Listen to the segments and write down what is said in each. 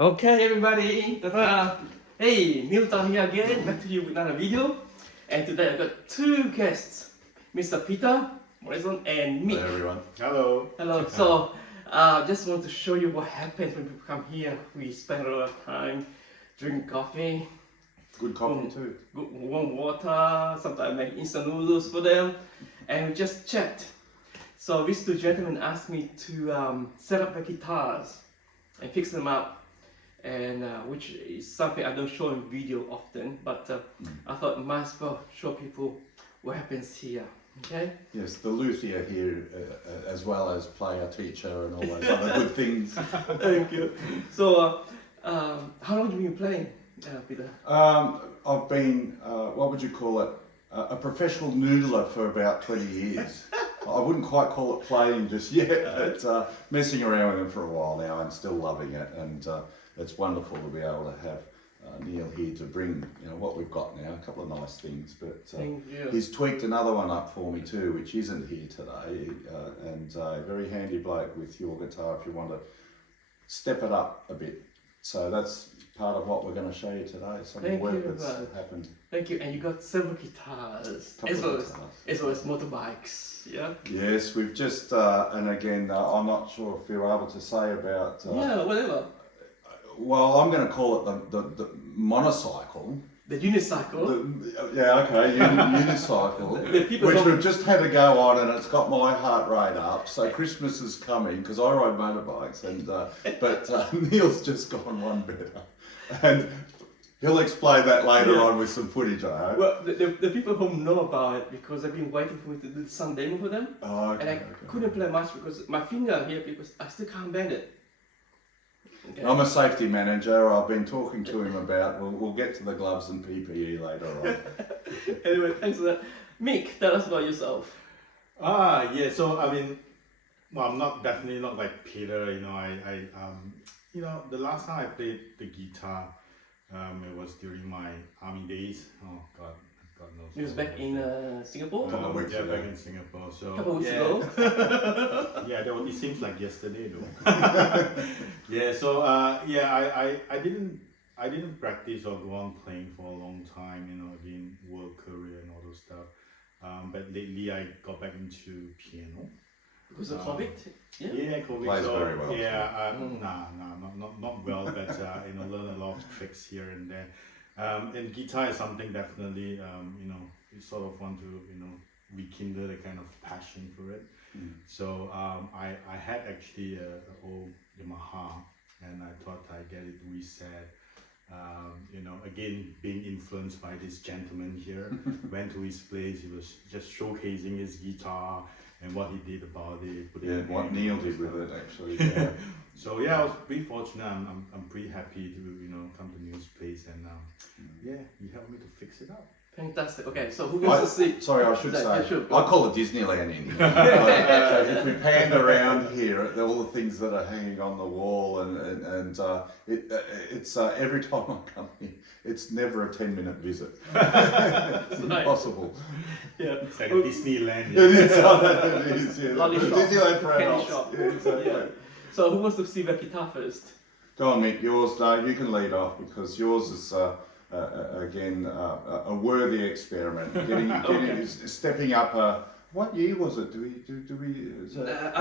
Okay, everybody. Ta-da. Hey, Milton here again, back to you with another video. And today I've got two guests, Mr. Peter Morrison and Mick. Hello everyone. Hello. Hello. So, just want to show you what happens when people come here. We spend a lot of time drinking coffee, Good coffee too. good warm water, sometimes make instant noodles for them, and we just chat. So these two gentlemen asked me to set up the guitars and fix them up, and which is something I don't show in video often, but I thought might as well show people what happens here. Okay? Yes, the luthier here, as well as player, teacher, and all those other good things. Thank you. So, how long have you been playing, Peter? I've been, what would you call it, a professional noodler for about 20 years. I wouldn't quite call it playing just yet, but messing around with it for a while now and still loving it. And it's wonderful to be able to have Neil here to bring what we've got now, a couple of nice things. But he's tweaked another one up for me too, which isn't here today. And a very handy bloke with your guitar if you want to step it up a bit. So that's part of what we're going to show you today. Some work that's happened. Thank you. And you got several guitars, as well as motorbikes. Yeah. Yes, we've just and again, I'm not sure if you're able to say about. Yeah, whatever. Well, I'm going to call it the monocycle. The unicycle. Unicycle, which we've just had to go on, and it's got my heart rate up. So Christmas is coming because I ride motorbikes, and but Neil's just gone one better, and he'll explain that later on with some footage. I hope. Well, the people who know about it because they've been waiting for me to do some demo for them, and I couldn't play much because my finger here because I still can't bend it. Okay. I'm a safety manager. I've been talking to him about. We'll get to the gloves and PPE later on. Anyway, thanks for that. Mick, tell us about yourself. Yeah. So I mean, well, I'm definitely not like Peter. The last time I played the guitar, it was during my army days. Oh God knows. He was back in Singapore. Couple of weeks ago. Back in Singapore. So Couple weeks ago. Yeah, it seems like yesterday though. Yeah. So I didn't practice or go on playing for a long time. Again, work, career, and all those stuff. But lately I got back into piano. Because of COVID? Yeah, COVID. Plays very well. Yeah, not well, but learn a lot of tricks here and there. And guitar is something definitely, you sort of want to, rekindle the kind of passion for it. So I had actually an old Yamaha, and I thought I'd get it reset. Again, being influenced by this gentleman here, went to his place. He was just showcasing his guitar and what he did about it. What Neil did with it actually. Yeah. So I was pretty fortunate. I'm pretty happy to come to Neil's place, and he helped me to fix it up. Fantastic. Okay, so who wants to see? Sorry, I should say. I call it Disneyland in here. If we pan around here, all the things that are hanging on the wall, and it's every time I come here, it's never a 10-minute visit. It's impossible. Yeah, it's like a Disneyland. It is. It is. Yeah. Disneyland for adults. Yeah, exactly. Yeah. So who wants to see the guitar first? Go on, Mick. Yours. No, you can lead off because yours is. Again, a worthy experiment. Stepping up. What year was it? Do we?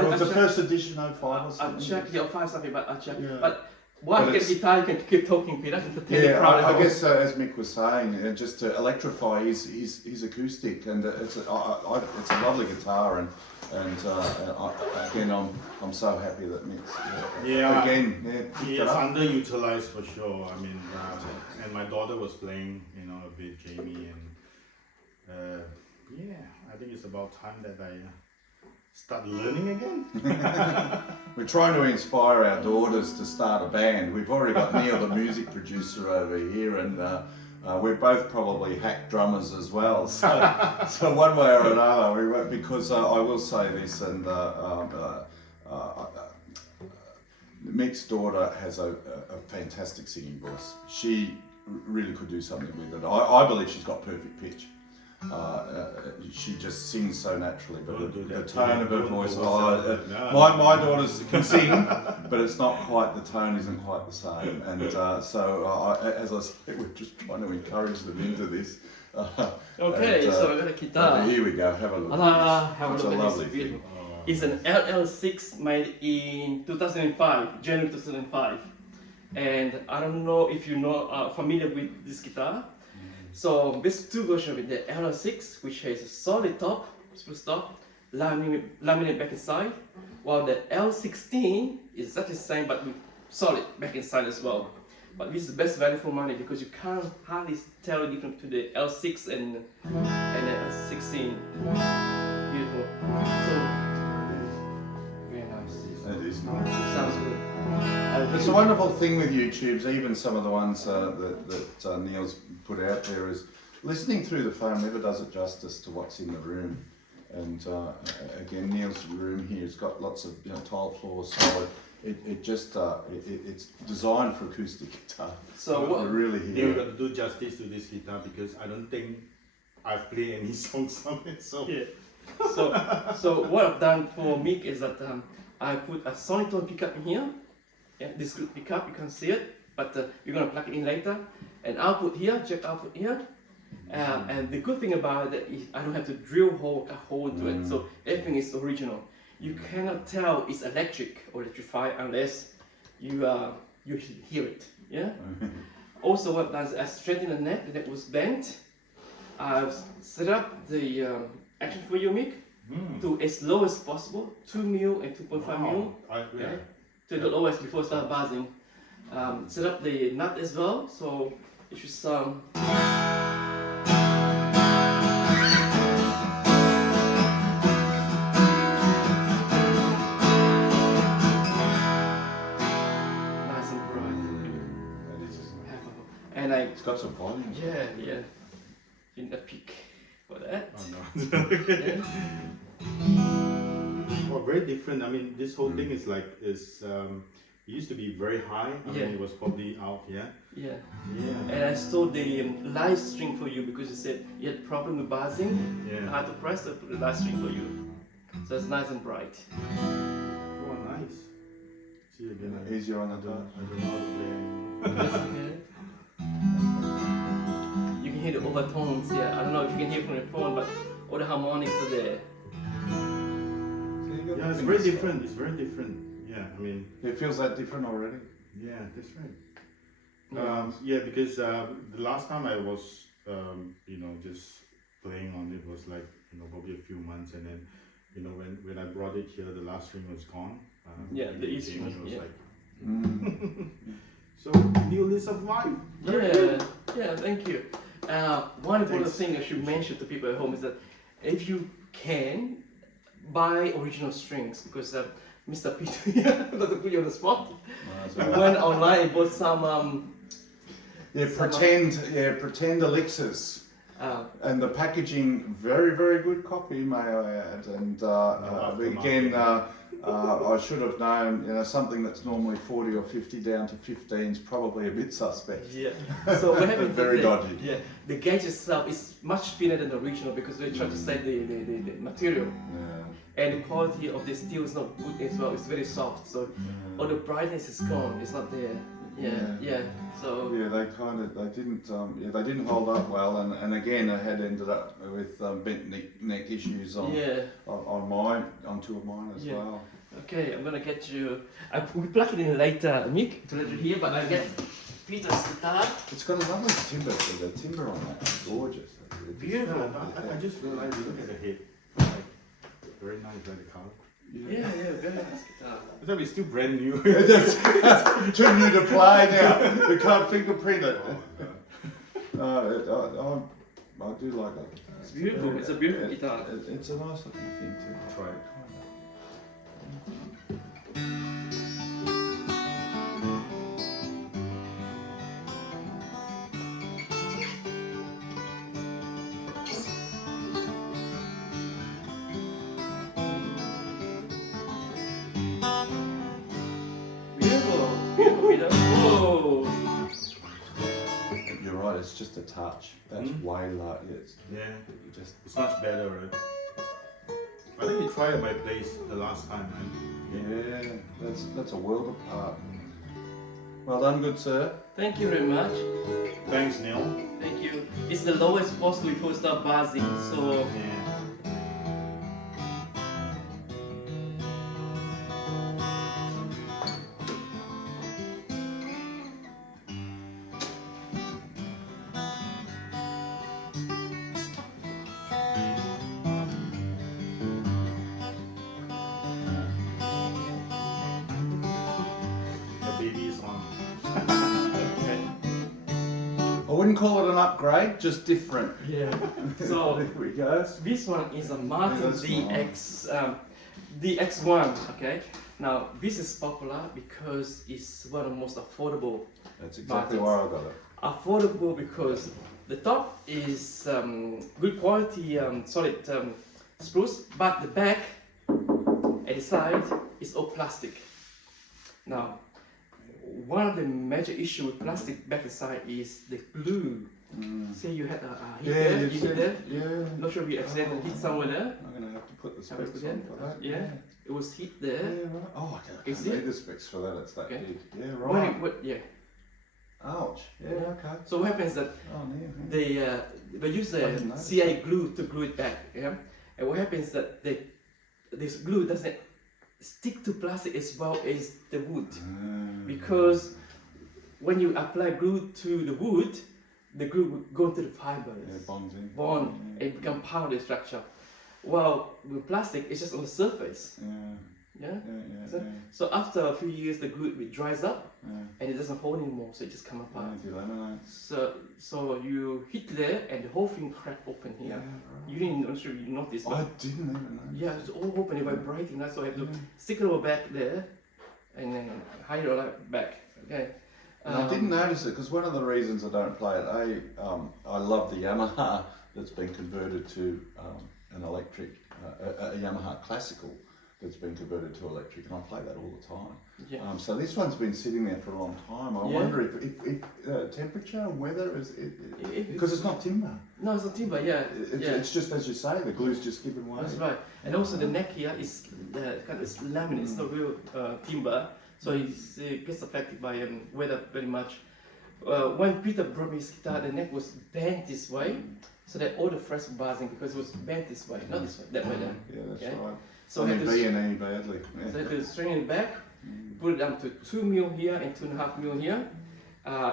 Was the first edition 05 or something? I'll check. Yeah, 05 something, but I'll check. Yeah. But while I get guitar, you can keep talking, Peter. I guess as Mick was saying, just to electrify his acoustic, and it's a lovely guitar, and again, I'm so happy that Mick's it's underutilized for sure. I mean, and my daughter was playing, a bit, Jamie, and I think it's about time that I start learning again. We're trying to inspire our daughters to start a band. We've already got Neil, the music producer, over here, and we're both probably hack drummers as well. So one way or another, we won't, because I will say this, and Mick's daughter has a fantastic singing voice. She really could do something with it. I believe she's got perfect pitch. she just sings so naturally, but Don't do the that. tone of her Don't voice, oversell it. my daughters can sing, but it's not quite, the tone isn't quite the same. And as I said, we're just trying to encourage them into this. Okay, so I got a guitar. Here we go, have a look. Have a It's look a at lovely this. thing. Beautiful. It's an LL6 made in 2005, January 2005. And I don't know if you know, familiar with this guitar. So there's two versions of it. The LL6, which has a solid top, spruce top, laminate back inside, while the L16 is exactly the same but with solid back inside as well. But this is the best value for money because you can't hardly tell the difference to the L6 and the L16. Beautiful. So very nice. It is nice. Sounds good. It's a wonderful thing with YouTubes, even some of the ones that Neil's put out there, is listening through the phone never does it justice to what's in the room. And again, Neil's room here has got lots of tile floors, so it's designed for acoustic guitar. So what? You're really You've here. got to do justice to this guitar because I don't think I've played any songs on it. So Yeah. So what I've done for Mick is that I put a sonitone pickup in here. Yeah, this good pickup, you can see it, but you're gonna plug it in later. And output here, jack output here. And the good thing about it is I don't have to drill a hole into it, so everything is original. You cannot tell it's electric or electrified unless you hear it. Yeah. Also, what I've done is I straightened the neck was bent. I've set up the action for you, Mick, to as low as possible, 2 mil and 2.5 mil. Yeah. To the lowest before it starts buzzing. Set up the nut as well, so it should sound. Nice and bright. And It's got some volume. yeah. In the peak for that. Oh no. Yeah. Well, very different. I mean, this whole thing is like it used to be very high. I mean, it was probably out. Yeah. Yeah. Yeah. And I stole the live string for you because you said you had problem with buzzing. I Yeah. had to press to put the live string for you. So it's nice and bright. Oh, nice. See again. Easier on the I touch. don't know how to play. That's okay. You can hear the overtones, yeah. I don't know if you can hear from your phone, but all the harmonics are there. Yeah, it's very different. It's very different. Yeah, I mean, It feels that different already. yeah, that's right. Yeah, because the last time I was, just playing on it was like, probably a few months, and then, when I brought it here, the last string was gone. Yeah, the E it string, was yeah. like, so new lease of life. Yeah, thank you. One important thing I should mention to people at home is that if you can, buy original strings, because Mr. Peter here, not to put you on the spot, went online and bought some pretend elixirs. And the packaging, very, very good copy, may I add. And again, I should have known, something that's normally 40 or 50 down to 15 is probably a bit suspect. Yeah. So what happens? Very dodgy. Yeah. The gauge itself is much thinner than the original because they try to save the material. Yeah. And the quality of the steel is not good as well. It's very soft, so all the brightness is gone. It's not there. Yeah. So Yeah, they didn't hold up well, and again, I had ended up with bent neck issues on two of mine as well. Okay, I'm gonna get you. We plug it in later, Mick, to let you hear. But I get Peter's guitar. It's got a lovely timber. The timber on that is gorgeous. Beautiful. I just realized, look at the head. Like, very nice, very color. Yeah, very nice guitar. I thought it's still brand new. It's too new to play now. We can't fingerprint it. I do like that guitar. It's beautiful. It's a beautiful guitar. It's a nice looking thing to try it. Beautiful, Peter. Whoa. You're right. It's just a touch. That's way low. It's Yeah, just. it's much better, right? I think you tried at my place the last time, man. Yeah, that's a world apart. Well done, good sir. Thank you very much. Thanks, Neil. Thank you. It's the lowest possible before it start buzzing, so Yeah. The baby is on. okay. I wouldn't call it an upgrade, just different. Yeah. So There we go. this one is a Martin Yeah, that's DX1. Okay. Now this is popular because it's one of the most affordable. That's exactly Martins. why I got it. Affordable because the top is good quality solid spruce, but the back and the side is all plastic. Now, one of the major issue with plastic back and side is the glue. Say you had a hit there, you hit there. Yeah. Not sure if you accidentally hit somewhere there. I'm gonna have to put the Have a specs look on at for that. Yeah, it was hit Yeah, there. right. Oh, I You can't see need it? the specs for that. It's that Okay. big. Yeah, When right. yeah. Ouch. Yeah, okay. So what happens that Oh, yeah. they use I didn't the notice CA glue to glue it back. Yeah, and what happens that this glue doesn't stick to plastic as well as the wood, because when you apply glue to the wood, the glue will go into the fibers, Yeah, bonds in. bond, Yeah. and become part of the structure. While with plastic, it's just on the surface. Yeah, Yeah. yeah, So, yeah. so after a few years, the glue it dries up Yeah, and it doesn't hold anymore, so it just come apart. yeah, delaminate. So you hit there and the whole thing crack open Yeah, here. right. You didn't, I'm sure you noticed, but I didn't even know. yeah, it's all open and vibrating. That's why I have to Yeah. stick it over back there and then hide it all back. Okay. And I didn't notice it because one of the reasons I don't play it, I love the Yamaha that's been converted to an electric, a Yamaha classical that's been converted to electric, and I play that all the time. Yeah. So this one's been sitting there for a long time. I Yeah. wonder if temperature and weather is If- because it's not timber. No, it's not timber. Yeah. It's just as you say, the glue's just given way. That's right. And also the neck here is kind of it's laminate. It's not real timber, so it gets affected by weather very much. When Peter brought me his guitar, the neck was bent this way, so that all the frets were buzzing because it was bent this way, not this way, that way. Then. Yeah, that's Okay. right. So I had to, B&E badly. Yeah. so I had to straighten it back, put it down to 2 mil here and 2.5 mil here.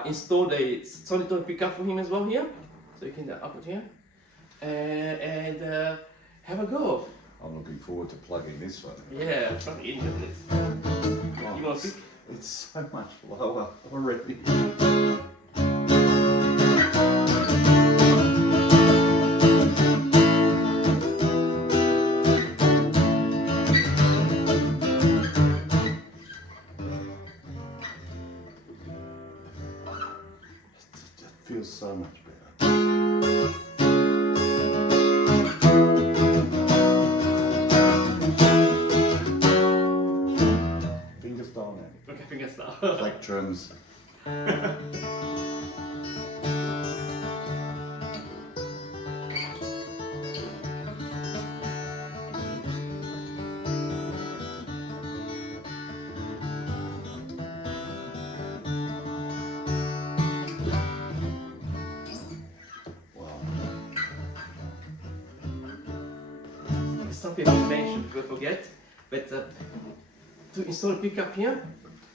Installed a solid tone pickup for him as well here, so you can up it here, and have a go. I'm looking forward to plugging this one. Yeah, plug it into this. Oh, You want to pick? it's so much lower already. It feels so much better. Fingerstyle now. Okay, finger style. Plectrums. Wow. Something I mentioned, don't forget. But to install a pickup here,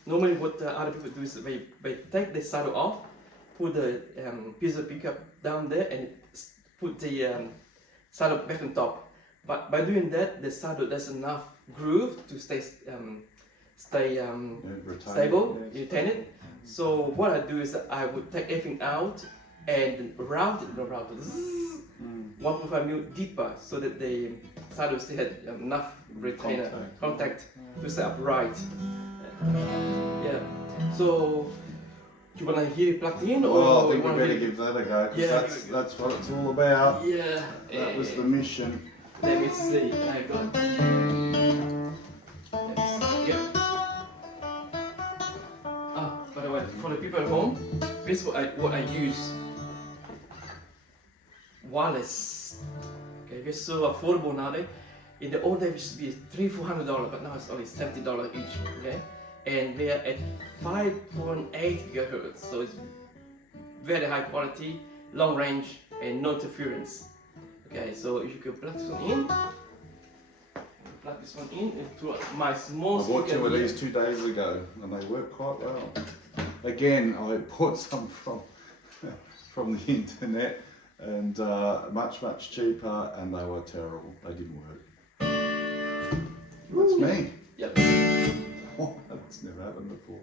normally what other people do is they take the saddle off, put the piece of pickup down there, and put the saddle back on top. But by doing that, the saddle there's enough groove to stay Retain stable, it, yes. retain it. So what I do is that I would take everything out and route it, 1.5 mil deeper, so that the saddle still had enough retainer contact to stay upright. Yeah. So do you want to hear it plugged in, or Well, I you think we want better to give that a go, 'cause Yeah, that's what it's all about. Yeah. That was the mission. Let me see. I got. Yeah. By the way, for the people at home, this is what I use wireless. Okay, it's so affordable nowadays. In the old days, it used to be $300-400, but now it's only $70 each. Okay, and they are at 5.8 gigahertz, so it's very high quality, long range, and no interference. Okay, so if you could plug this one in, into my small I bought speaker two of here. these 2 days ago, and they work quite well. Again, I bought some from the internet, and much cheaper, and they were terrible. They didn't work. That's me. Yep. Oh, that's never happened before.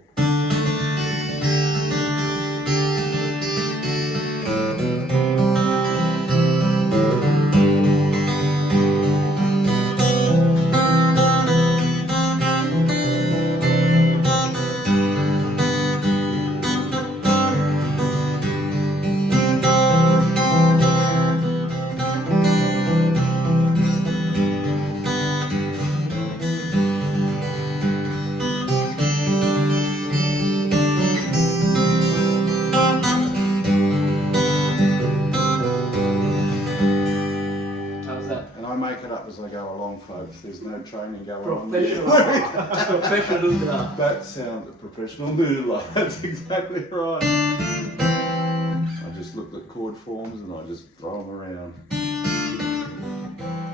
How's that? And I make it up as I go along, folks. There's no training going on. Professional. Professional guitar. That sounds a professional noodler. That's exactly right. I just looked at chord forms and I just throw them around.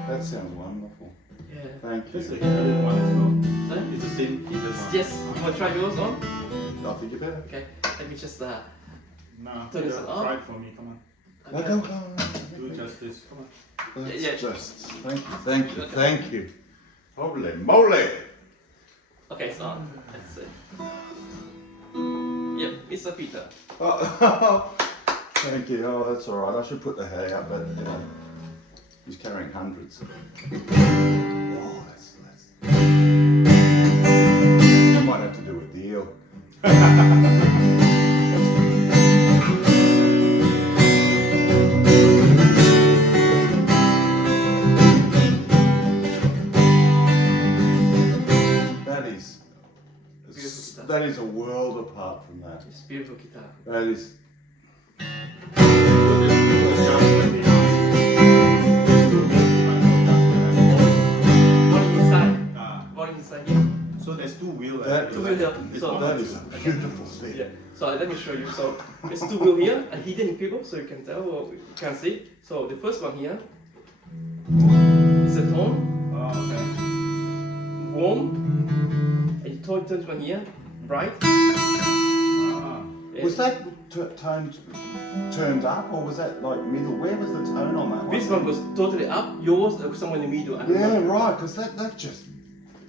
That sounds wonderful. Yeah. Thank This is a you. heated one as well. Sorry? It's the same heated one. Yes. You want to try yours on? I think you better. Okay. Let me just No, Turn this yeah, on. try it for me, come on. No, okay. go. Do just this, come on. That's Yeah. just. Thank you. Okay. Thank you. Holy moly! Okay, it's on. Let's see. Yep, it's a Peter. Oh, thank you. Oh, that's all right. I should put the hat out, but you know, he's carrying hundreds. Oh, that's. I might have to do a deal. That is a world apart from that. It's beautiful guitar. That is. Volume inside. Ah, Volume inside here. so there's two wheels. That Two wheel here. So That is a beautiful thing. yeah. So let me show you. So it's two wheel here and hidden people, so you can tell or you can see. So the first one here is a tone, Oh, okay. warm, and you turn one here, bright. Ah, Was that turned up, or was that like middle? Where was the tone on that one? This one was totally up. Yours somewhere in the middle. I don't Yeah, know. right. Because that just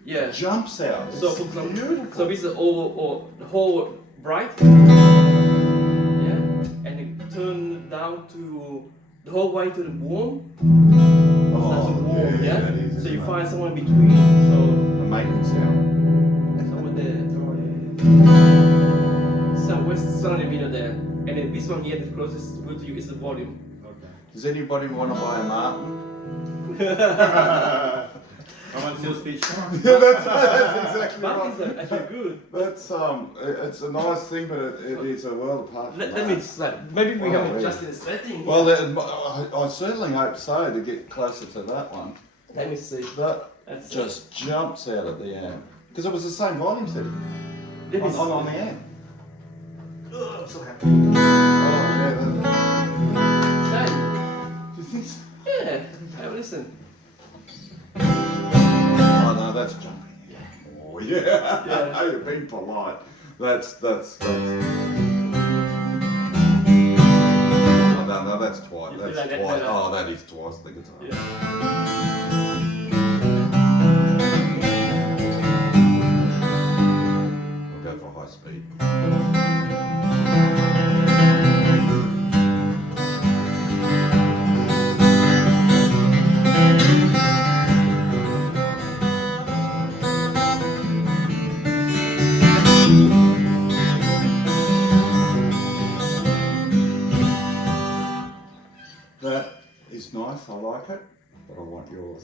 Yeah. jumps out. So It's for example, beautiful. so this is all the whole bright. Yeah, and it turn down to the whole way to the warm. So that's a warm, yeah. that is, So you isn't it? find somewhere between. So the maintenance sound. somewhere there. Somewhere in the middle there. And then this one here, the closest wheel to you is the volume. okay. Does anybody want to buy a Martin? Come on, sales pitch. Yeah, that's exactly Martins right. are actually good. That's it's a nice thing, but it is a world apart. from Let that. me slide. Maybe we Oh, have yeah. adjusted the setting. Well, I certainly hope so to get closer to that one. Let me see. That That's just jumps out of the amp because it was the same volume setting Let me see. on the amp. Oh, I'm so happy. Oh yeah. Shine. Do you think so? Yeah. Have a listen. Oh no, that's jumping. Yeah. Oh yeah. Yeah. You're being polite. That's. Oh no, that's twice. You That's feel like that twice. better? Oh, that is twice the guitar. Yeah. I'll go for high speed. That is nice. I like it, but I want yours.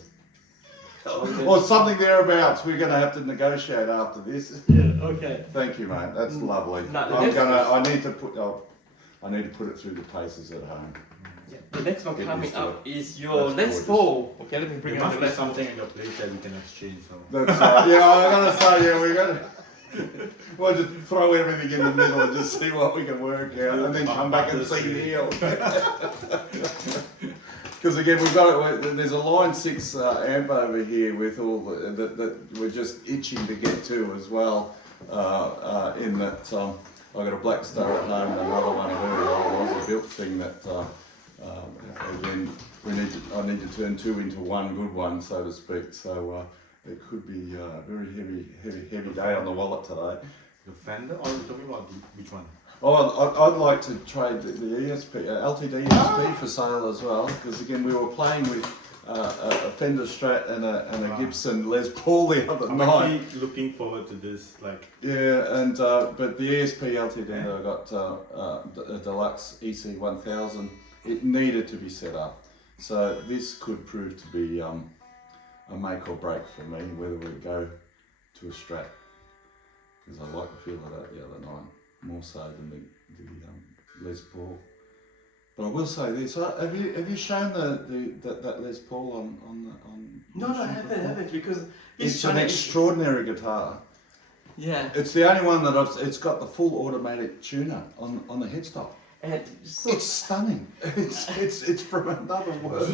Okay. Or something thereabouts. We're going to have to negotiate after this. Yeah. Okay. Thank you, mate. That's lovely. No, I need to put it through the paces at home. The next one Get coming used to up is your That's Les gorgeous. Paul. Okay, let me bring There out must the be Les Paul. something in your place that we can exchange. So. That's right. Yeah, I gotta say, yeah, we gotta. We'll just throw everything in the middle and just see what we can work out, and then come back and see Neil. Because again, we've got there's a line 6 amp over here with all that we're just itching to get to as well. In that I've got a Black Star at home and another one, a very old Aussie built thing that again I need to turn 2 into one good one, so to speak. So it could be a very heavy day on the wallet today. The Fender, or are you talking about which one? Oh, I'd like to trade the ESP, LTD ESP for sale as well, because again we were playing with a Fender Strat and a Gibson Les Paul the other I'm night. actually looking forward to this. Like, Yeah, and but the ESP LTD that I got a deluxe EC-1000, it needed to be set up. So this could prove to be a make or break for me, whether we go to a Strat, because I like the feel of that the other night, more so than the Les Paul. But I will say this: have you shown that Les Paul on? No, I haven't because It's an extraordinary guitar. Yeah. It's the only one that it's got the full automatic tuner on the headstock. And so It's stunning. It's from another world.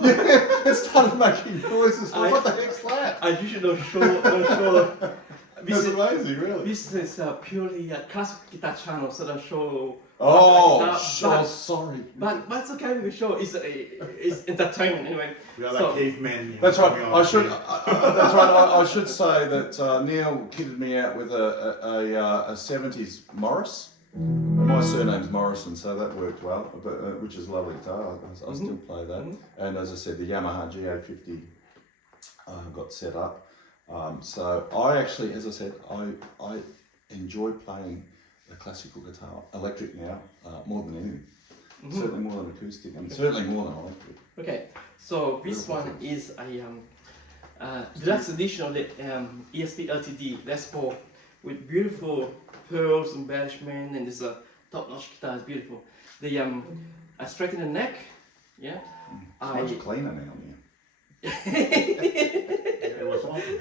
Yeah, it started making noises. Like, what the heck's that? I usually don't show. That's amazing, really. This is purely a classic guitar channel, so I show. Oh, like that, sure, sorry. But it's okay. We show it's entertainment anyway. we are So- like cavemen. You know, That's right. coming I out should. of That's right. I should say that Neil kitted me out with a 70s Morris. My surname's Morrison, so that worked well. But which is a lovely guitar. I still play that. And as I said, the Yamaha GA50 got set up. So I actually, as I said, I enjoy playing the classical guitar, electric now, more than anything. Certainly more than acoustic, and certainly more than electric. Okay, so this one is a deluxe edition of the ESP LTD Les Paul with beautiful pearls embellishment, and it's a top-notch guitar. It's beautiful. The I straighten the neck. Yeah, It's much cleaner now, yeah. It was awesome.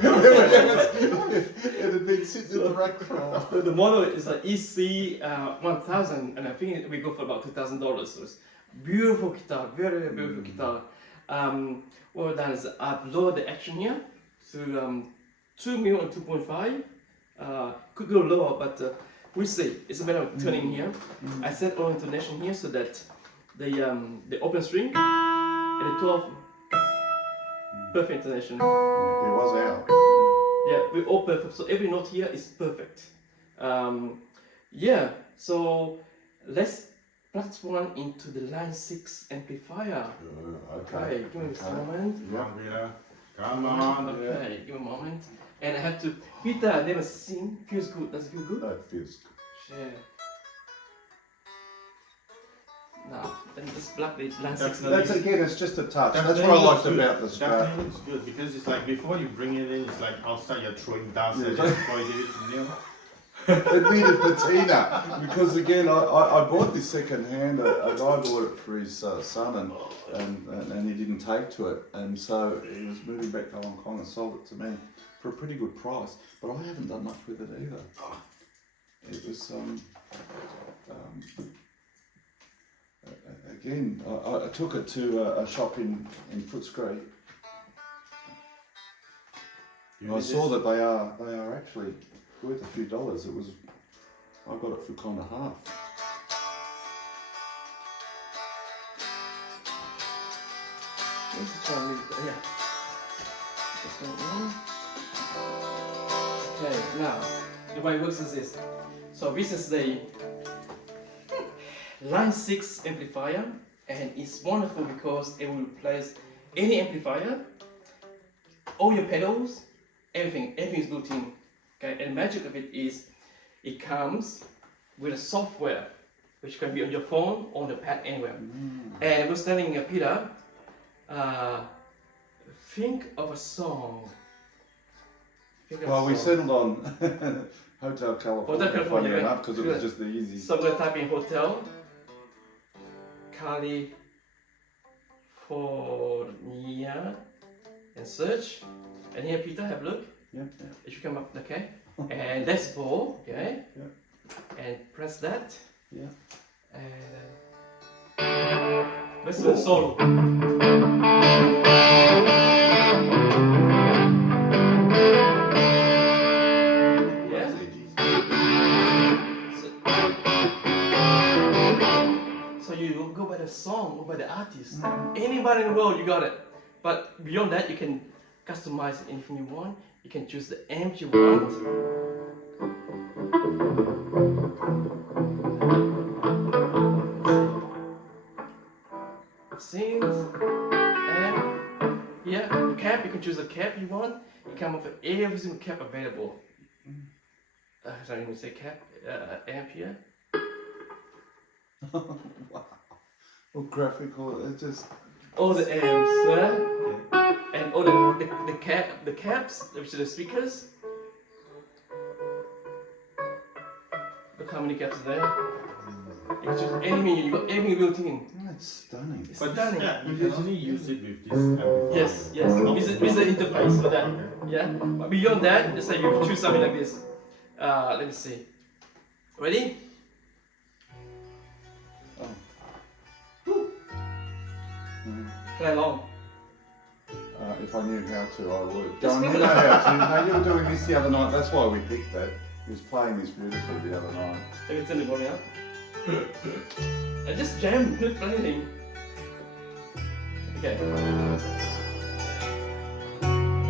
It had been sitting in the rack for a while. So the model is an EC-1000, and I think we go for about $2,000. So it's beautiful guitar, very beautiful guitar. What I've done is I've lowered the action here to 2 mil and 2.5. Could go lower, but we'll see. It's a matter of tuning here. I set all intonation here so that the open string and the 12 perfect intonation. It was out. Yeah, we're all perfect. So every note here is perfect. Yeah, so let's plus one into the line 6 amplifier. Okay, give me this moment. Come on, Rita. Come on. Okay, give me a moment. And I have to, Peter, I never seen. Feels good. Does it feel good? That feels good. Share. Now, then just block the line 6. That's again, it's just a touch. That's Definitely what I liked looks good. about the Strat. Definitely looks good because it's like before you bring it in, it's like outside you're throwing dust at it before you give it to Neil. It needed patina because again, I bought this second hand. A guy bought it for his son, and he didn't take to it, and so he was moving back to Hong Kong and sold it to me for a pretty good price. But I haven't done much with it either. It was again, I took it to a shop in Footscray. I saw that they are actually worth a few dollars. It was, I got it for kind of half. Where's the try and yeah. This one in. Okay, now the way it works is this. So this is the line 6 amplifier, and it's wonderful because it will replace any amplifier, all your pedals, everything is built in. Okay, and the magic of it is it comes with a software which can be on your phone or on the pad anywhere. And I was telling Peter, think of a song. Well, we settled on Hotel California, Hotel California, funny right? enough, because it was just the easy. So I'm going to type in Hotel cornea and search. And here, Peter, have a look. Yeah. It should come up, okay? And that's ball, okay? Yeah. And press that. Yeah. And let's do a solo. Yeah? So you go by the song, go by the artist. Anybody in the world, you got it. But beyond that, you can customize anything you want. You can choose the amp you want. Synth, amp, yeah, cap, you can choose the cap you want. You come up with every single cap available. Sorry, let me say cap, amp here. Wow. Well, graphical, it's just. All the amps, and all the caps, which are the speakers. Look how many caps are there. You can choose any menu, you got everything built in. That's stunning. It's stunning. Yeah, you can only use it with this amplifier. Yes, with the interface for that. Yeah, but beyond that, let's say you can choose something like this. Let me see. Ready? Play along. If I knew how to, I would. Just Don't give you it know a- how to? No, you were doing this the other night. That's why we picked that. He was playing this beautifully the other night. Let me turn the volume up. I just jam, good playing. Okay.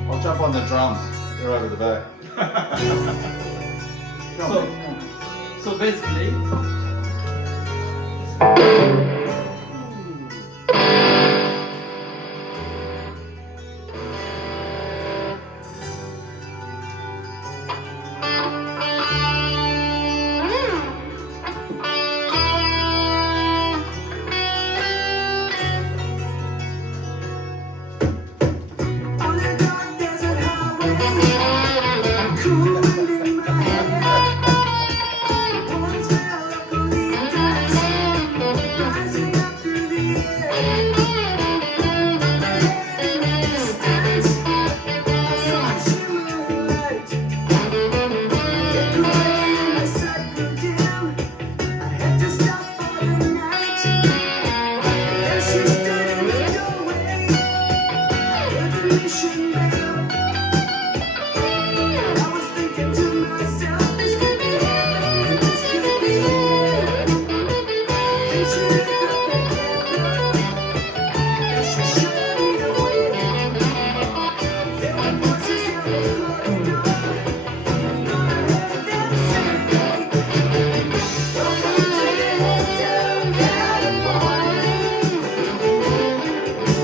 I'll jump on the drums. You're over the back. Come So- on, come on. So basically, On a dark desert highway, cool wind in my hair. Warm smell of colitas rising up through the air. Ahead in the distance, I saw a shimmering light. It grew red and the sight grew dim. I had to stop for the night. There she stood in the doorway. The mission bell. I was thinking to myself, this could be heaven, and this could be hell. Then she lit up the candle, and she showed me the way. There were voices down the corridor, and all I heard them say, welcome to the Hotel California.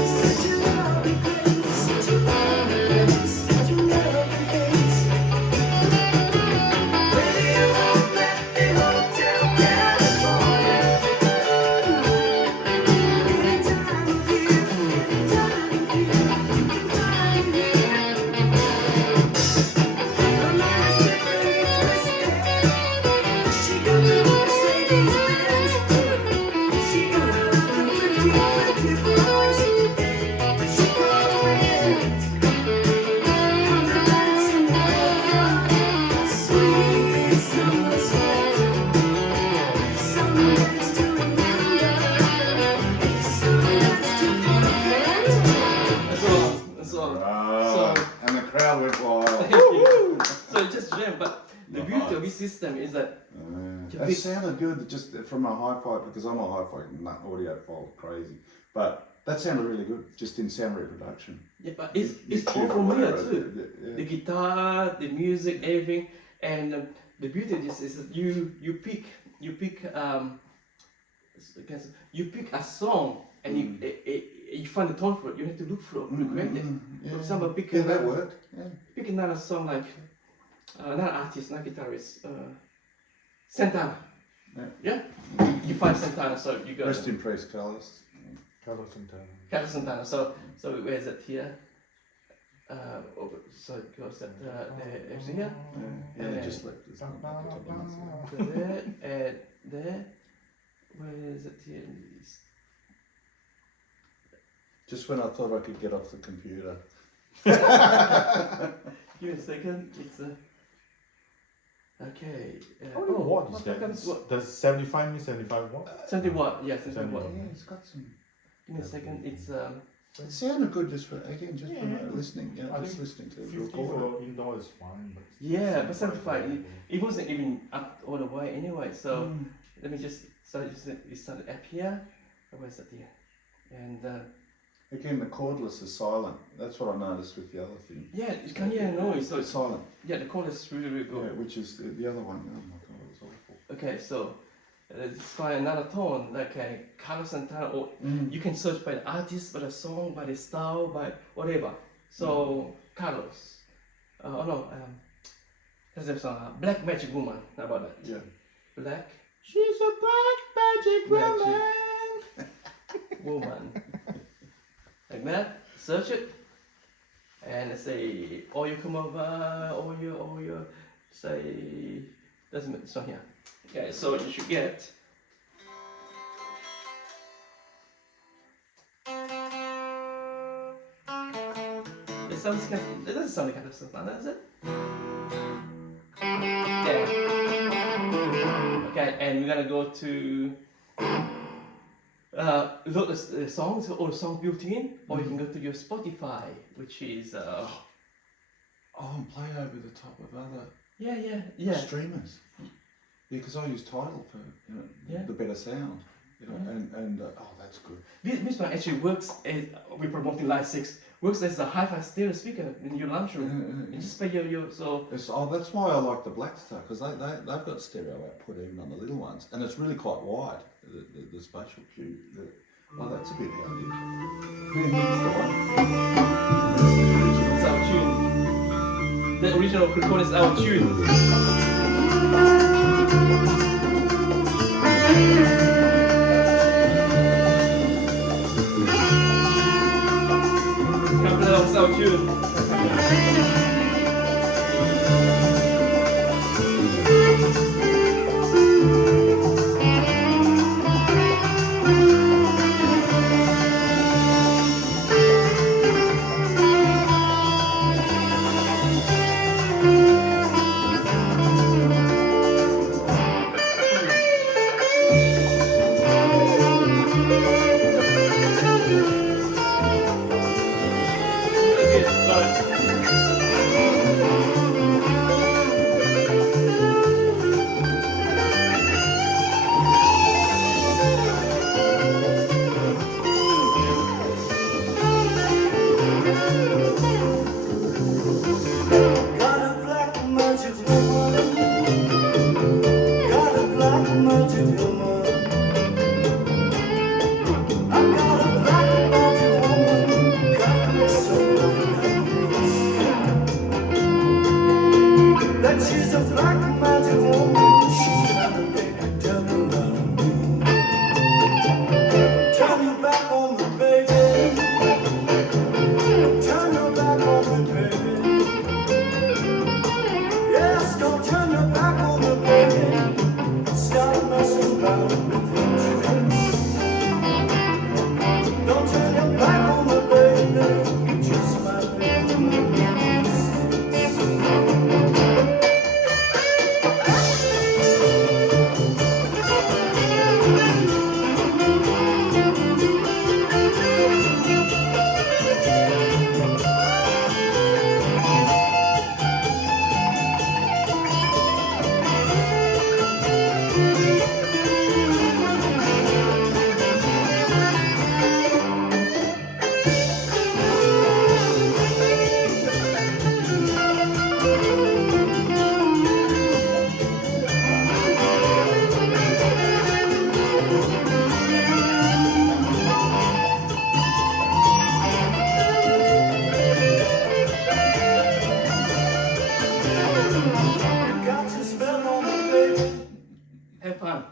Such a lovely place, such a lovely place, such a lovely place. Whether you want at the Hotel California, any time of year, any time of year, you can find it here. Her mind is differently twisted. She got the Mercedes Benz. She got a lot of pretty, pretty boys. She calls friends. From the nights in the river, sweet summer sweat. Summer nights to remember, summer nights to forget. that's all. Ah, and the crowd went wild. So just jam, but the beauty of this system is that That sounded good, just from a hi-fi, because I'm a hi-fi nut audiophile crazy. But that sounded really good, just in sound reproduction. yeah, but it's all YouTube from or here whatever. too. Yeah. The guitar, the music, everything, and the beauty of this is that you pick a song and you find the tone for it. You have to look for it, create it. For example, pick Yeah, that worked. Yeah. pick another song like not artist, not guitarist, Santana. Yeah. You find Santana, so you go. Rest in peace, Carlos. Carlos Santana. Carlos Santana. So where is it here? So it goes at the everything here. Yeah, just left this one. So there and there. Where is it here? Just when I thought I could get off the computer. Give me a second. It's okay. How many watt is what- that? Does 75 mean 75 watt? 70 watt. Yeah, 70 watt. watt. Yeah, it's got some. Give me a second. It's It sounded good just for again, just Yeah, from yeah. listening. You know, I just think listening to the 50 recorder. for indoor is fine. But yeah, but 75. It wasn't even up all the way anyway. So let me just it started up here. Where's it here? And Again, the cordless is silent. That's what I noticed with the other thing. yeah, you can hear noise. So It's silent. yeah, the call is really really Yeah, good. which is the other one. Oh my god, it was awful. Okay, so let's find another tone. Okay, Carlos Santana, or you can search by the artist, by the song, by the style, by whatever. So Carlos, that's the song, Black Magic Woman. How about that? Yeah. Black She's a black magic Magic. Woman. Like that. Search it, and let's say, or you come over, or you say, doesn't matter. It's not here. Okay, so you should get. It sounds kind of, it doesn't sound like kind of stuff, does it? Yeah. Okay, and we're gonna go to load the songs, or the song built in, or you can go to your Spotify, which is Oh, and play over the top of other yeah. streamers. Yeah, because I use Tidal for Yeah. the better sound. You know, and oh, that's good. This one actually works as we're promoting LL6. Works as a hi-fi stereo speaker in your lunch room. You just play your so. That's why I like the Black Star, because they've got stereo output even on the little ones, and it's really quite wide. The spatial cube. Oh, that's a bit handy. Here's the one. It's our tune. The original recording is our tune. It's our tune. Got a black magic woman. Got a black magic woman. I got a black magic woman. Got me so nice. That she's a black magic woman. She's got a big devil around me. Turn your back on me, baby. Turn your back on me, baby. Yes, don't turn your back on me, baby. Stop messing around with your tricks. Don't turn your back on me, baby. You just might make me got to spell on me, baby. Have fun.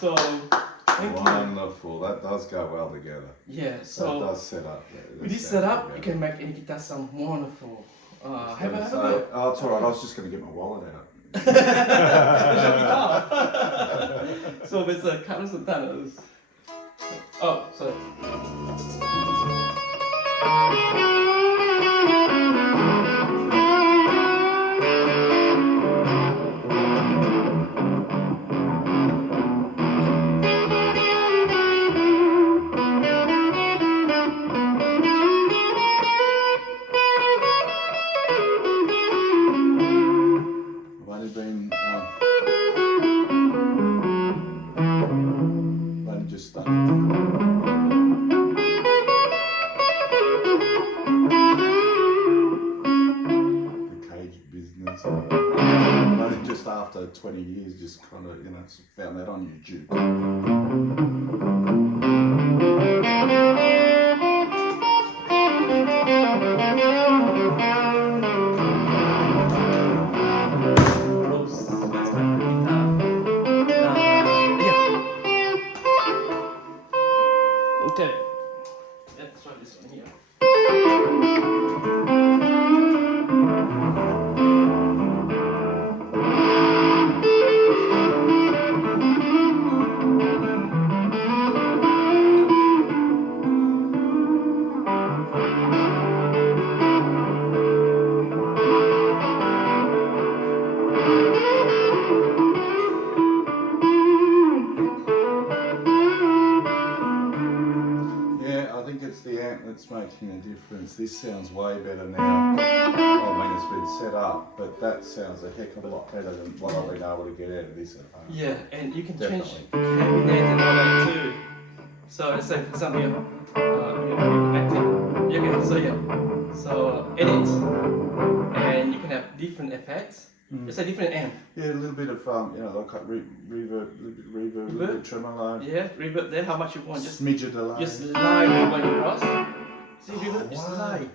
So thank you. Wonderful. That does go well together. Yeah. That So does set up. with this setup, you can make any guitar sound wonderful. Have a go. Oh, it's alright. I was just going to get my wallet out. So it's Carlos Santana's. Oh, sorry. I've only been, I've only just started. The cage business. Only just after 20 years, just kind of, found that on YouTube. Rose. That's my guitar. Yeah. Okay. Let's try this one here. Yeah, I think it's the amp that's making a difference. This sounds way better now. I mean, it's been set up, but that sounds a heck of a lot better than what I've been able to get out of this at home. Yeah, and you can Definitely. change cabinet and all that too. So let's say for example, so yeah, so edit, and you can have different effects. It's a different amp. Yeah, a little bit of like reverb, a little bit of tremolo, Yeah, reverb there. How much you want? Just smidge of delay. slide when you cross. See, reverb, you wow. slide.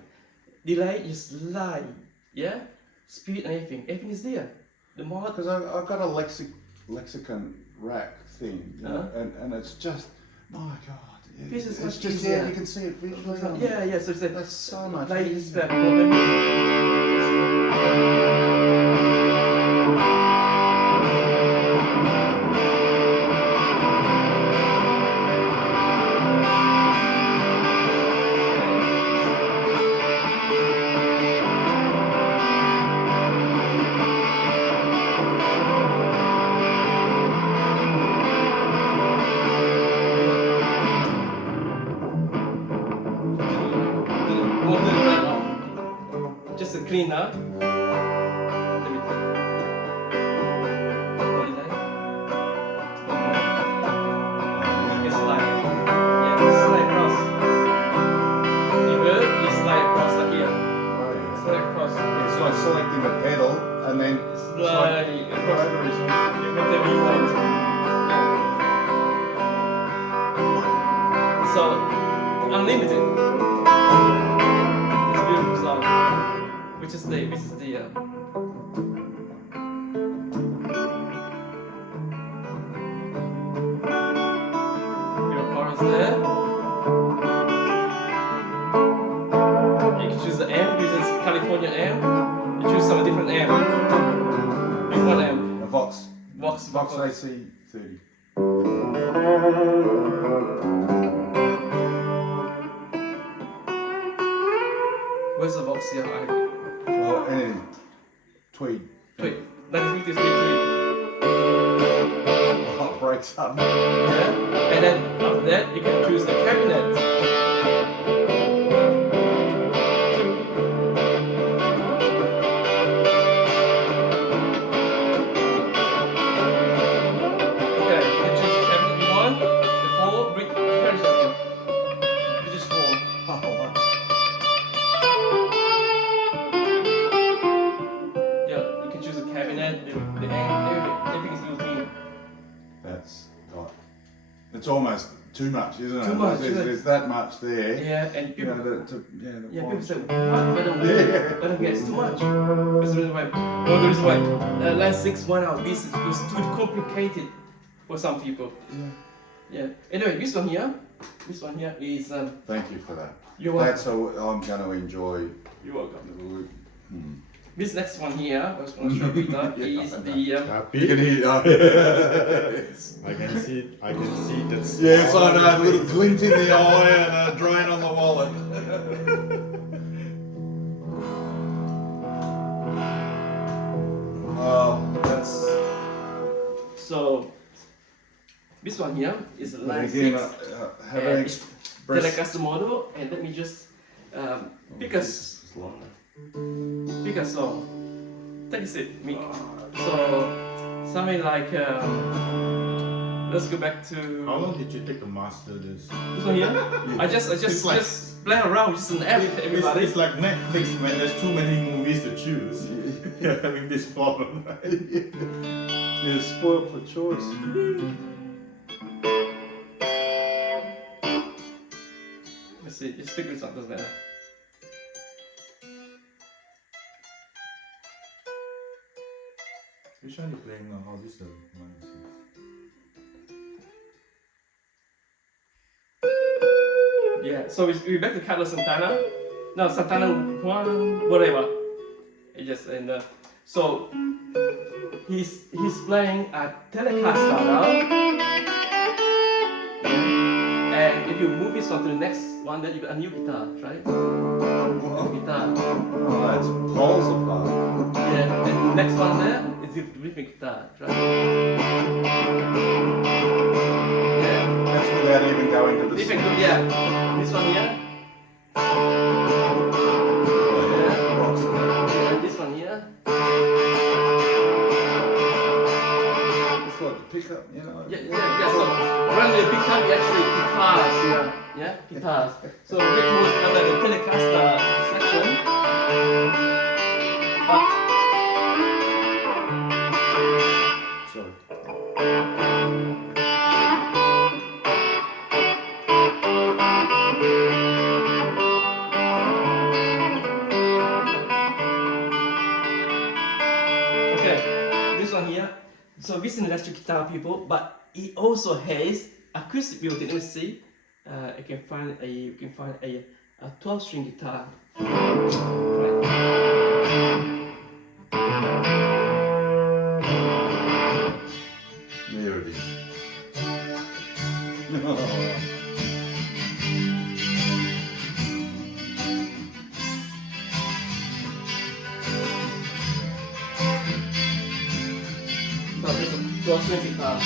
Delay, you slide. Yeah, speed and everything is there. The more Because I've got a lexicon rack thing, and it's just, my God. This is it's much just, easier. you can see it visually. yeah. So it's That's so much play easier. step for just a clean up. Let me you slide. Yeah, slide across. Reverb, you slide across like here. Oh, yeah. Slide across. It's like selecting the pedal and then Slide across. Whatever you want. So, unlimited. It's beautiful sound. Which is the your chorus there. You can choose the amp, this is California amp. You choose some different amp. Pick one amp. a Vox Vox AC30. Where's the Vox here? Oh, and Tweed. Wait, that is tweet. Oh, it breaks up. Yeah. And then after that, you can choose the cabinet. Okay, you can choose the cabinet you want. The 4 brick version. You just 4. Oh, wow. Yeah, you can choose the cabinet, the amp, everything is built in. That's got. It's almost too much, isn't it? Too much, There's that much there. Yeah, and You people, know, the people say, font. what? I don't get it's too much. That's the reason why. Well, the reason why LL6 1 out this is because too complicated for some people. Yeah. Anyway, this one here is Thank you for that. you're welcome. That's all I'm going to enjoy. You're welcome. This next one here, I was going to show guitar, is the You Happy? can hear. I can see that. Yes, smile I know. A on little his face. glint in the eye and a drain on the wallet. Oh, that's. so this one here is a line Again, 6 have and an it's express. Telecaster model, and let me just pick a song. Take it, Mick. So something like let's go back to How long did you take to master this? this one here. I just It's like- just play around, just an app with everybody. It's like Netflix when there's too many movies to choose. You're having this problem, right? You're spoiled for choice. Let's see, just pick this up, doesn't matter. Which one are you playing now? Oh, this is the one. Yeah, so we're back to Carlos Santana. No, Santana 1, whatever. It just and so he's playing a Telecaster now. And if you move this on to the next one, then you got a new guitar, right? Guitar. Oh, that's poles apart. Yeah, and the next one there is the rhythmic guitar, right? Yeah. That's without even going to the. Rhythmic, yeah. This one here. Yeah, this one here. It's like the pickup, you know. Yeah. So when the pickup, you actually guitars here. Yeah, guitars. So that goes under the Telecaster section. But Sorry. okay, this one here. So this is an electric guitar, people, but it also has acoustic built in. Let me see. You can find a 12-string guitar. Right. There it is. So this is a 12-string guitar.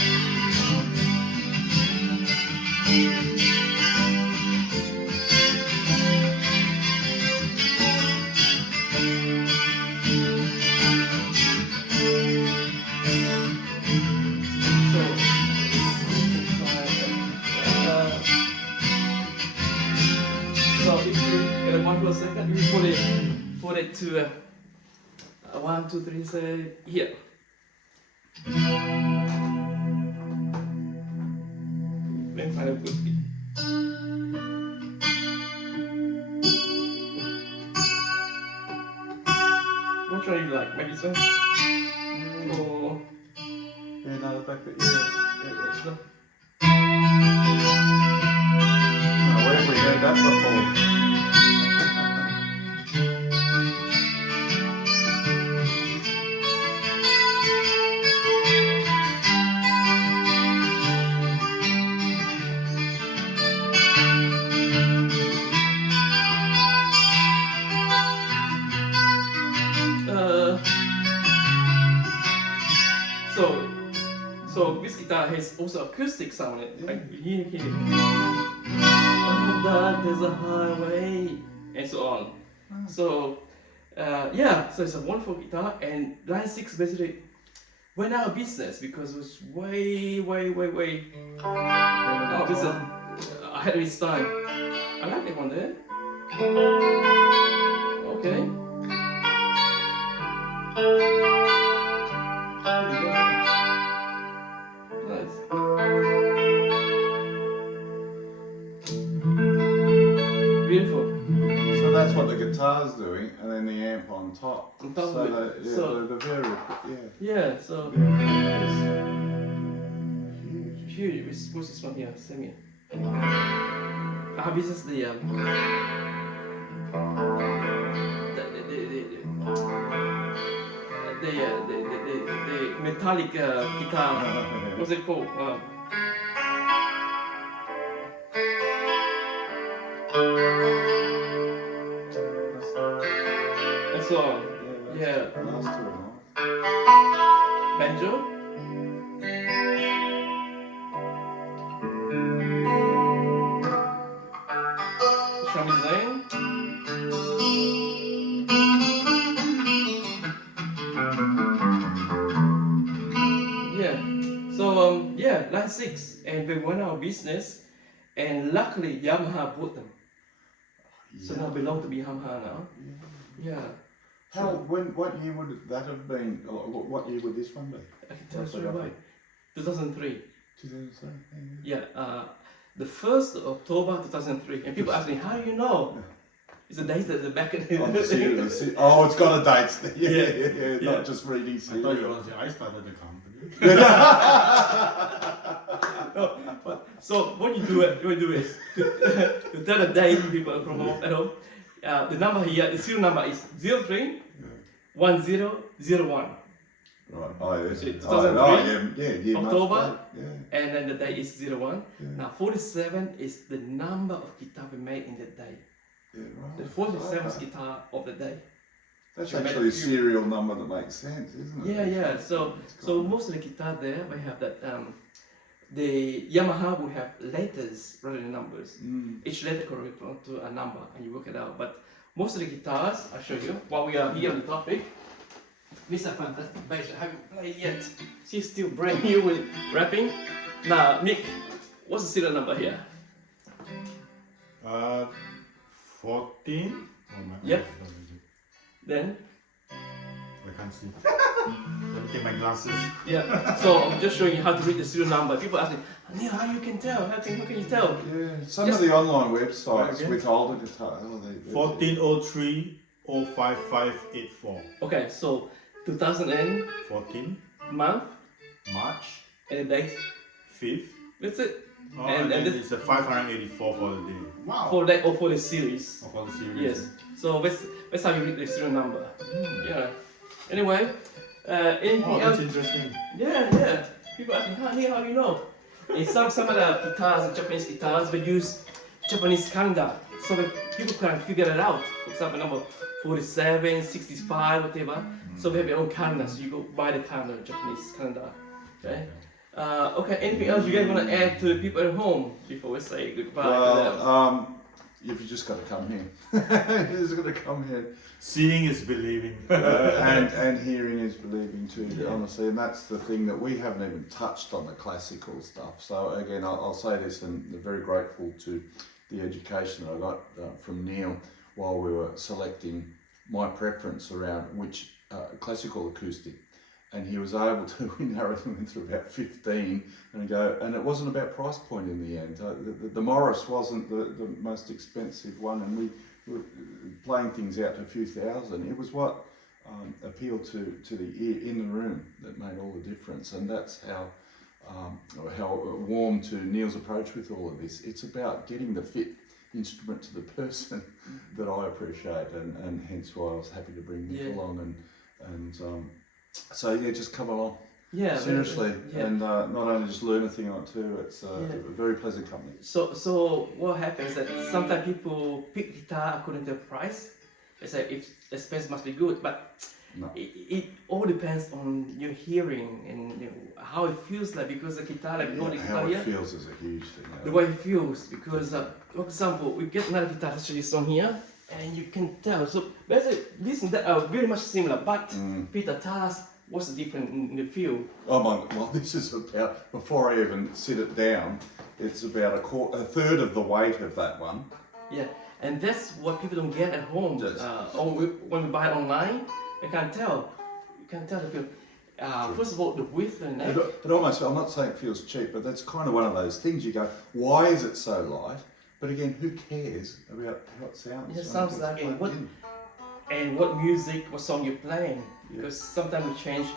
So if you get a 1 for a second, you put it to 1, 2, 3, say here. Then find a good beat. Which one you like? Maybe this one? Or Yeah, no, the back bit. this one? No, where have we heard that before? So this guitar has also acoustic sound in it. Right? You hear it. On the dark there's a highway, and so on. So yeah, so it's a wonderful guitar, and Line 6 basically went out of business because it was way just ahead of its time. I like that one there. Okay. Nice. Beautiful. So that's what the guitar's doing, and then the amp on top. On top so of it. the, yeah, So- the very, Yeah, so huge. huge. What's this one here? Send me. This is the the metallic guitar. What's it called? And so on. Yeah. Last two are nice. Banjo. Shamisen. Yeah. So yeah, LL6, and we went out of business, and luckily Yamaha bought them. So now belong to be Yamaha now. Yeah. What year would that have been? Or what year would this one be? I can tell you straight away. 2003. 2003. Yeah. The 1st of October 2003. And people ask me, how do you know? It's the dates at the back of the Oh, it's got a date. Yeah. Yeah. Not just reading I thought you serial. were going to say I started the company. No, but, so what you do is to tell the date to people from home at home. The number here, the serial number is 03 1001. Right. Oh, yeah. So it's Oh, 2003, yeah. October. month, yeah. And then the day is 01. Yeah. Now 47 is the number of guitar we made in that day. Yeah, right. The 47th Okay. guitar of the day. That's So actually a serial number that makes sense, isn't it? Yeah. So most of the guitar there we have that. The Yamaha will have letters rather than numbers. Each letter corresponds to a number, and you work it out. But most of the guitars, I'll show you while we are here on the topic. This is a fantastic bass. I haven't played yet. She's still brand new with wrapping. Now, Mick, what's the serial number here? 14. Oh, Yep. Then, I can't see. Let me take my glasses. yeah. So I'm just showing you how to read the serial number. People ask me, Neil, how you can tell? How can you tell? Yeah, some Just- of the online websites Okay. with older guitars. 1403 05584. Okay, so 2000 and 14 month March and the date. 5th. That's it. Oh, And- and and then this- it's a 584 for the day. Wow. For that or for the series. Oh, for the series. Yes. So that's how you read the serial number. Yeah. Anyway, anything Oh, else? that's interesting. Yeah. People ask me, how do you know? In some of the guitars, the Japanese guitars, we use Japanese calendar, so that people can figure it out. For example, number 47, 65, whatever. So we have your own calendar, so you go buy the calendar, Japanese calendar. Okay. Okay. Anything else you guys want to add to the people at home before we say goodbye to them? Well, you've just got to come here. You've just got to come here. Seeing is believing. And hearing is believing too, Yeah. honestly, and that's the thing that we haven't even touched on the classical stuff. So again, I'll say this, and I'm very grateful to the education that I got from Neil while we were selecting my preference around which classical acoustic, and he was able to, we narrowed them into about 15, and it wasn't about price point in the end. The Morris wasn't the most expensive one, and we were playing things out to a few thousand. It was what appealed to the ear in the room that made all the difference, and that's how warm to Neil's approach with all of this. It's about getting the fit instrument to the person that I appreciate, and hence why I was happy to bring Nick Yeah. along, and so yeah, just come along. Yeah. Seriously, Yeah. and not only just learn a thing or two, it's a very pleasant company. So what happens is that sometimes people pick guitar according to the price. They say if the expense must be good, but No. it all depends on your hearing and how it feels like, because the guitar, like the How guitar it here, feels is a huge thing. the way it feels, because for example, we get another guitar such as on here, and you can tell. So basically, this and that are very much similar, but Peter, tell us what's the difference in the feel. Oh my! Well, this is about, before I even sit it down, it's about a third of the weight of that one. Yeah, and that's what people don't get at home. Yes. Or when we buy it online, they can't tell. You can't tell the feel. First of all, the width and neck. It almost, I'm not saying it feels cheap, but that's kind of one of those things you go, why is it so light? But again, who cares about how it sounds? It when sounds it's like plugged what- in? And what music, what song you're playing. Because sometimes we change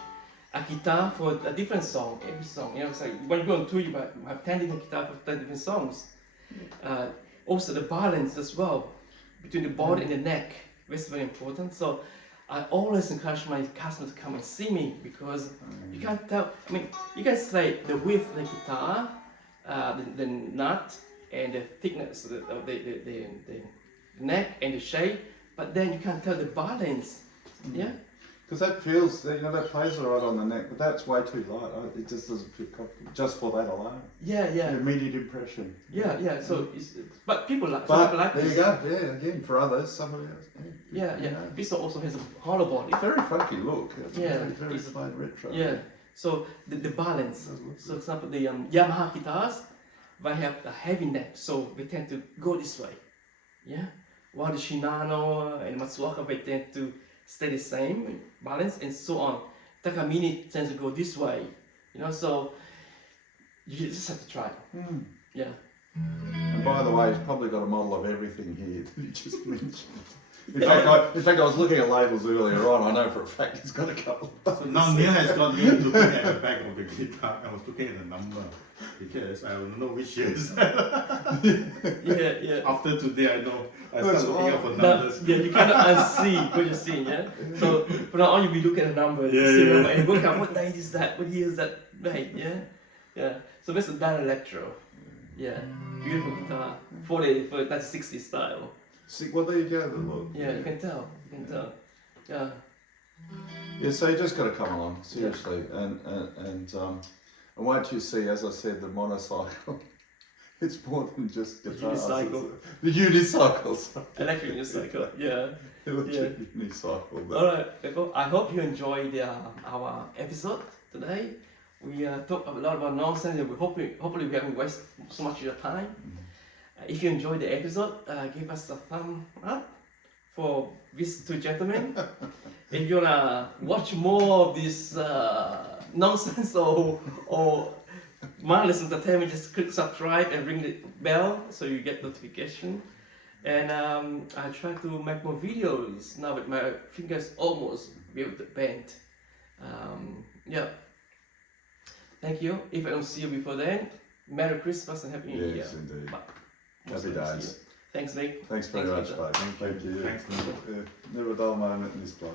a guitar for a different song, every song. It's like when you go on tour, you have 10 different guitars for 10 different songs. Also the balance as well between the body and the neck. That's very important. So I always encourage my customers to come and see me because you can't tell. I mean, you can say the width of the guitar, the nut, and the thickness, the neck and the shape, but then you can't tell the balance. Yeah. Because that feels, that plays alright on the neck, but that's way too light. It just doesn't feel comfortable, just for that alone. Yeah. The immediate impression. Yeah. So, but people like. But people like there this. you go. Yeah, again, for others, somebody else. Yeah. This also has a hollow body. Very funky look. It's Yeah, very it's- plain retro. Yeah. So the balance. Does look So, for example, the Yamaha guitars, they have a heavy neck, so they tend to go this way. Yeah. While the Shinano and Matsuoka, they tend to stay the same balance and so on. Takamine tends to go this way. So you just have to try. Yeah. And by the way, he's probably got a model of everything here that he just mentioned. In fact, I was looking at labels earlier on. I know for a fact he's got a couple. So now Neil has got me looking at the back of the guitar. I was looking at the number because I don't know which years. Yeah. After today, I know. I start That's looking up for Now, numbers. yeah, you cannot unsee what you're seeing, yeah? So from now on you'll be looking at the numbers, Yeah, you see yeah. number, and work out what date is that, what year is that, right, yeah? Yeah. So that's a Dan Electro. Yeah. Beautiful guitar. For the 1960s style. See, well, there you go. The look. Yeah, you can tell. Yeah. Yeah, so you just got to come along seriously, and wait till you see, as I said, the monocycle. It's more than just guitars. unicycle. The unicycle. Sorry. Electric unicycle, yeah. Electric unicycle. but- Alright, people, I hope you enjoyed our episode today. We talked a lot about nonsense and hopefully we haven't wasted so much of your time. If you enjoyed the episode, give us a thumb up for these two gentlemen. If you wanna watch more of this nonsense or mindless entertainment, just click subscribe and ring the bell so you get notification. And I try to make more videos now with my fingers almost able to bend. Yeah. Thank you. If I don't see you before then, Merry Christmas and Happy New Year. Yes, indeed. But Happy mostly see days. you. Thanks, Mick. Thanks very Thanks, much, Peter. mate. Thank you. Thanks, Neil. Yeah, never a dull moment in this place.